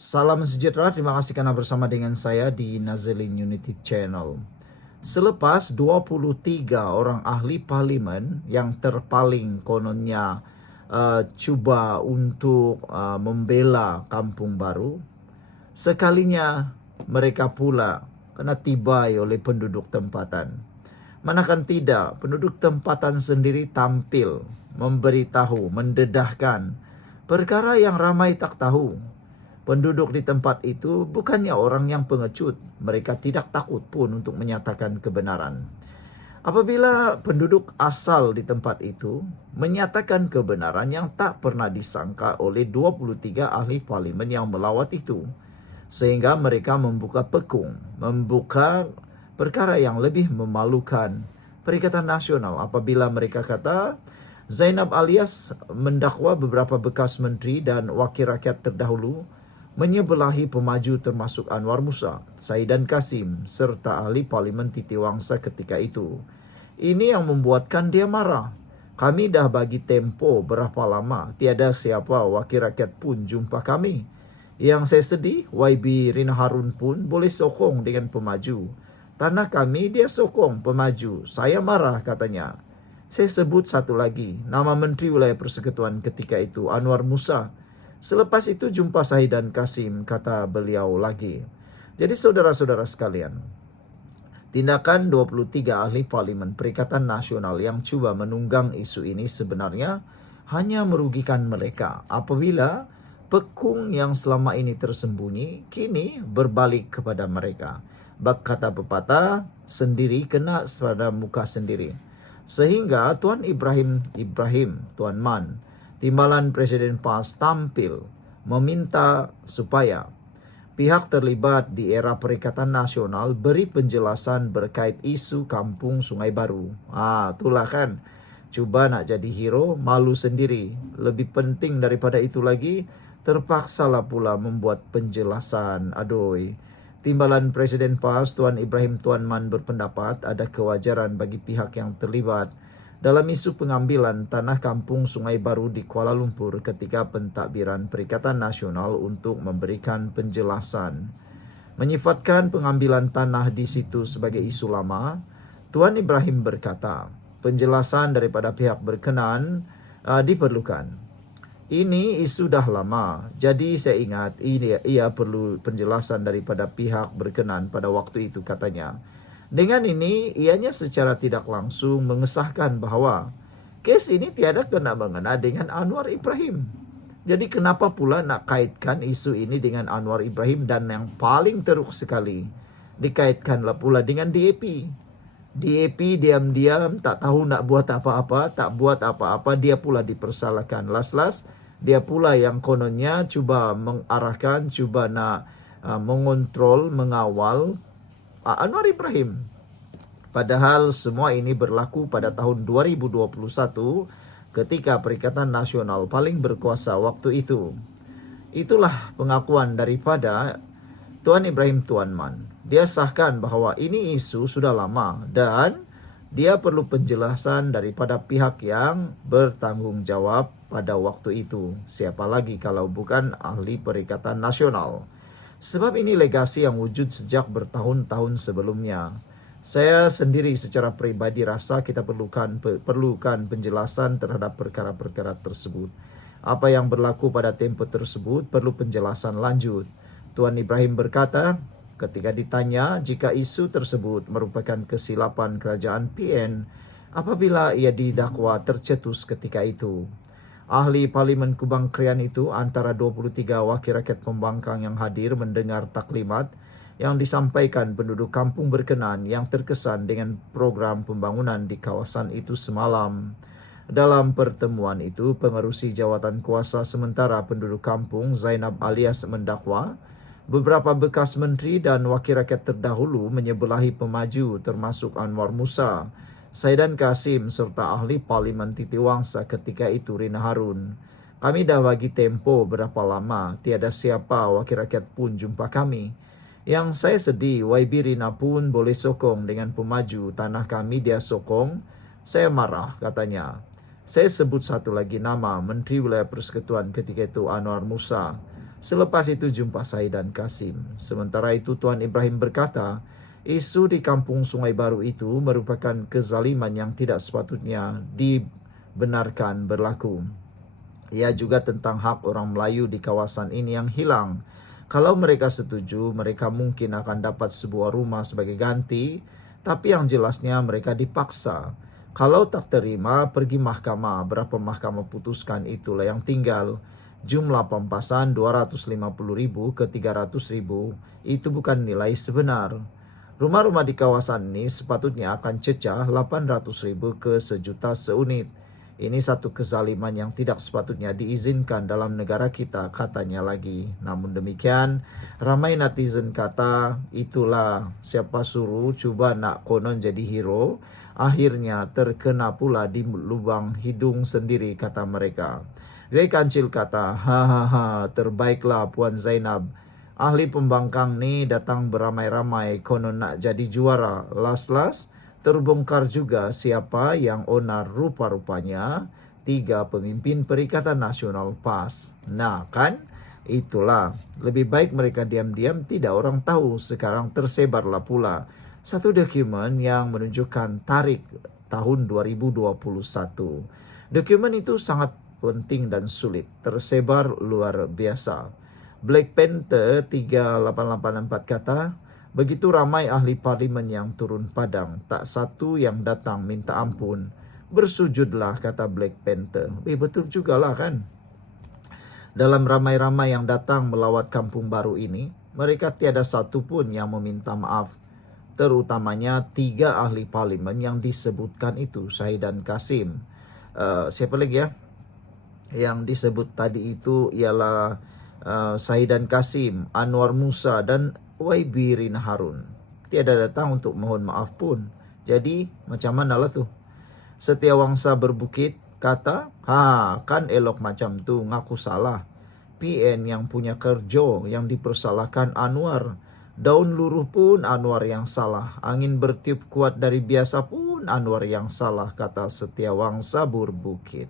Salam sejahtera, terima kasih karena bersama dengan saya di Nazilin Unity Channel. Selepas 23 orang ahli parlimen yang terpaling kononnya cuba untuk membela Kampung Baru, sekalinya mereka pula kena tibai oleh penduduk tempatan. Manakan tidak, penduduk tempatan sendiri tampil, memberitahu, mendedahkan perkara yang ramai tak tahu. Penduduk di tempat itu bukannya orang yang pengecut. Mereka tidak takut pun untuk menyatakan kebenaran. Apabila penduduk asal di tempat itu menyatakan kebenaran yang tak pernah disangka oleh 23 ahli parlimen yang melawat itu, sehingga mereka membuka pekung, membuka perkara yang lebih memalukan Perikatan Nasional apabila mereka kata Zainab Alias mendakwa beberapa bekas menteri dan wakil rakyat terdahulu menyebelahi pemaju termasuk Anwar Musa, Saidan Kasim serta ahli parlimen Titi Wangsa ketika itu. Ini yang membuatkan dia marah. Kami dah bagi tempo berapa lama, tiada siapa wakil rakyat pun jumpa kami. Yang saya sedih, YB Rina Harun pun boleh sokong dengan pemaju. Tanah kami dia sokong pemaju. Saya marah katanya. Saya sebut satu lagi, nama Menteri Wilayah Persekutuan ketika itu Anwar Musa. Selepas itu jumpa Saidan Kasim, kata beliau lagi. Jadi saudara-saudara sekalian, tindakan 23 ahli parlimen Perikatan Nasional yang cuba menunggang isu ini sebenarnya hanya merugikan mereka apabila pekung yang selama ini tersembunyi kini berbalik kepada mereka. Bak kata pepatah, sendiri kena pada muka sendiri. Sehingga Tuan Ibrahim, Tuan Man, Timbalan Presiden PAS tampil meminta supaya pihak terlibat di era Perikatan Nasional beri penjelasan berkait isu kampung Sungai Baru. Itulah kan. Cuba nak jadi hero, malu sendiri. Lebih penting daripada itu lagi, terpaksalah pula membuat penjelasan. Aduh. Timbalan Presiden PAS Tuan Ibrahim Tuan Man berpendapat ada kewajaran bagi pihak yang terlibat dalam isu pengambilan tanah kampung Sungai Baru di Kuala Lumpur ketika pentadbiran Perikatan Nasional untuk memberikan penjelasan. Menyifatkan pengambilan tanah di situ sebagai isu lama, Tuan Ibrahim berkata, penjelasan daripada pihak berkenan diperlukan. Ini isu dah lama, jadi saya ingat ia perlu penjelasan daripada pihak berkenan pada waktu itu katanya. Dengan ini, ianya secara tidak langsung mengesahkan bahawa kes ini tiada kena-mengena dengan Anwar Ibrahim. Jadi kenapa pula nak kaitkan isu ini dengan Anwar Ibrahim dan yang paling teruk sekali, dikaitkanlah pula dengan DAP. DAP diam-diam tak tahu nak buat apa-apa, tak buat apa-apa, dia pula dipersalahkan. Las-las, dia pula yang kononnya cuba mengarahkan, cuba nak mengontrol, mengawal Anwar Ibrahim. Padahal semua ini berlaku pada tahun 2021 ketika Perikatan Nasional paling berkuasa waktu itu. Itulah pengakuan daripada Tuan Ibrahim Tuan Man. Dia sahkan bahawa ini isu sudah lama dan dia perlu penjelasan daripada pihak yang bertanggungjawab pada waktu itu. Siapa lagi kalau bukan ahli Perikatan Nasional. Sebab ini legasi yang wujud sejak bertahun-tahun sebelumnya. Saya sendiri secara pribadi rasa kita perlukan penjelasan terhadap perkara-perkara tersebut. Apa yang berlaku pada tempoh tersebut perlu penjelasan lanjut. Tuan Ibrahim berkata, ketika ditanya jika isu tersebut merupakan kesilapan kerajaan PN apabila ia didakwa tercetus ketika itu. Ahli Parlimen Kubang Krian itu antara 23 wakil rakyat pembangkang yang hadir mendengar taklimat yang disampaikan penduduk kampung berkenan yang terkesan dengan program pembangunan di kawasan itu semalam. Dalam pertemuan itu, pengerusi jawatan kuasa sementara penduduk kampung Zainab Alias mendakwa beberapa bekas menteri dan wakil rakyat terdahulu menyebelahi pemaju termasuk Anwar Musa, Saidan Kasim serta ahli Parlimen Titi Wangsa ketika itu Rina Harun. Kami dah bagi tempo berapa lama, tiada siapa wakil rakyat pun jumpa kami. Yang saya sedih, YB Rina pun boleh sokong dengan pemaju, tanah kami dia sokong. Saya marah katanya. Saya sebut satu lagi nama, Menteri Wilayah Persekutuan ketika itu Anwar Musa. Selepas itu jumpa Said dan Kasim. Sementara itu Tuan Ibrahim berkata, isu di kampung Sungai Baru itu merupakan kezaliman yang tidak sepatutnya dibenarkan berlaku. Ia juga tentang hak orang Melayu di kawasan ini yang hilang. Kalau mereka setuju, mereka mungkin akan dapat sebuah rumah sebagai ganti, tapi yang jelasnya mereka dipaksa. Kalau tak terima, pergi mahkamah. Berapa mahkamah putuskan, itulah yang tinggal. Jumlah pampasan 250.000 ke 300.000 itu bukan nilai sebenar. Rumah-rumah di kawasan ini sepatutnya akan cecah 800.000 ke 1 juta seunit. Ini satu kezaliman yang tidak sepatutnya diizinkan dalam negara kita, katanya lagi. Namun demikian, ramai netizen kata, itulah siapa suruh cuba nak konon jadi hero, akhirnya terkena pula di lubang hidung sendiri, kata mereka. Ray Kancil kata, hahaha, terbaiklah Puan Zainab. Ahli pembangkang ni datang beramai-ramai konon nak jadi juara. Las-las, terbongkar juga siapa yang onar rupa-rupanya 3 pemimpin Perikatan Nasional PAS. Nah kan, itulah. Lebih baik mereka diam-diam, tidak orang tahu. Sekarang tersebarlah pula satu dokumen yang menunjukkan tarikh tahun 2021. Dokumen itu sangat penting dan sulit, tersebar luar biasa. Black Panther 3884 kata, begitu ramai ahli parlimen yang turun padang, tak satu yang datang minta ampun. Bersujudlah, kata Black Panther. Betul juga lah kan. Dalam ramai-ramai yang datang melawat kampung baru ini, mereka tiada satu pun yang meminta maaf. Terutamanya 3 ahli parlimen yang disebutkan itu, Syahid dan Kasim. Siapa lagi ya? Yang disebut tadi itu ialah Syahid dan Kasim, Anwar Musa dan YB Rina Harun. Tiada datang untuk mohon maaf pun. Jadi macam mana lah tu? Setiawangsa Berbukit kata, kan elok macam tu, ngaku salah. PN yang punya kerja yang dipersalahkan Anwar. Daun luruh pun Anwar yang salah. Angin bertiup kuat dari biasa pun Anwar yang salah, kata Setiawangsa Berbukit.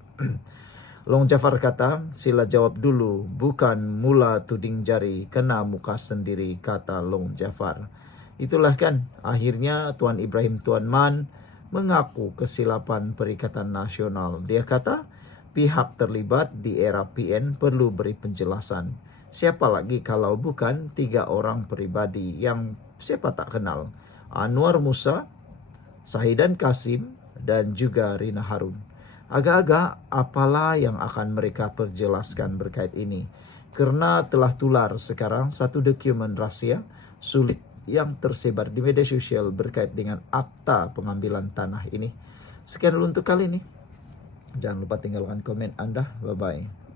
Long Jafar kata, sila jawab dulu, bukan mula tuding jari, kena muka sendiri, kata Long Jafar. Itulah kan, akhirnya Tuan Ibrahim Tuan Man mengaku kesilapan Perikatan Nasional. Dia kata, pihak terlibat di era PN perlu beri penjelasan. Siapa lagi kalau bukan 3 orang pribadi yang siapa tak kenal. Anwar Musa, Syahid dan Kasim, dan juga Rina Harun. Agak-agak apalah yang akan mereka perjelaskan berkait ini. Karena telah tular sekarang satu dokumen rahsia sulit yang tersebar di media sosial berkait dengan akta pengambilan tanah ini. Sekian dulu untuk kali ini. Jangan lupa tinggalkan komen Anda. Bye-bye.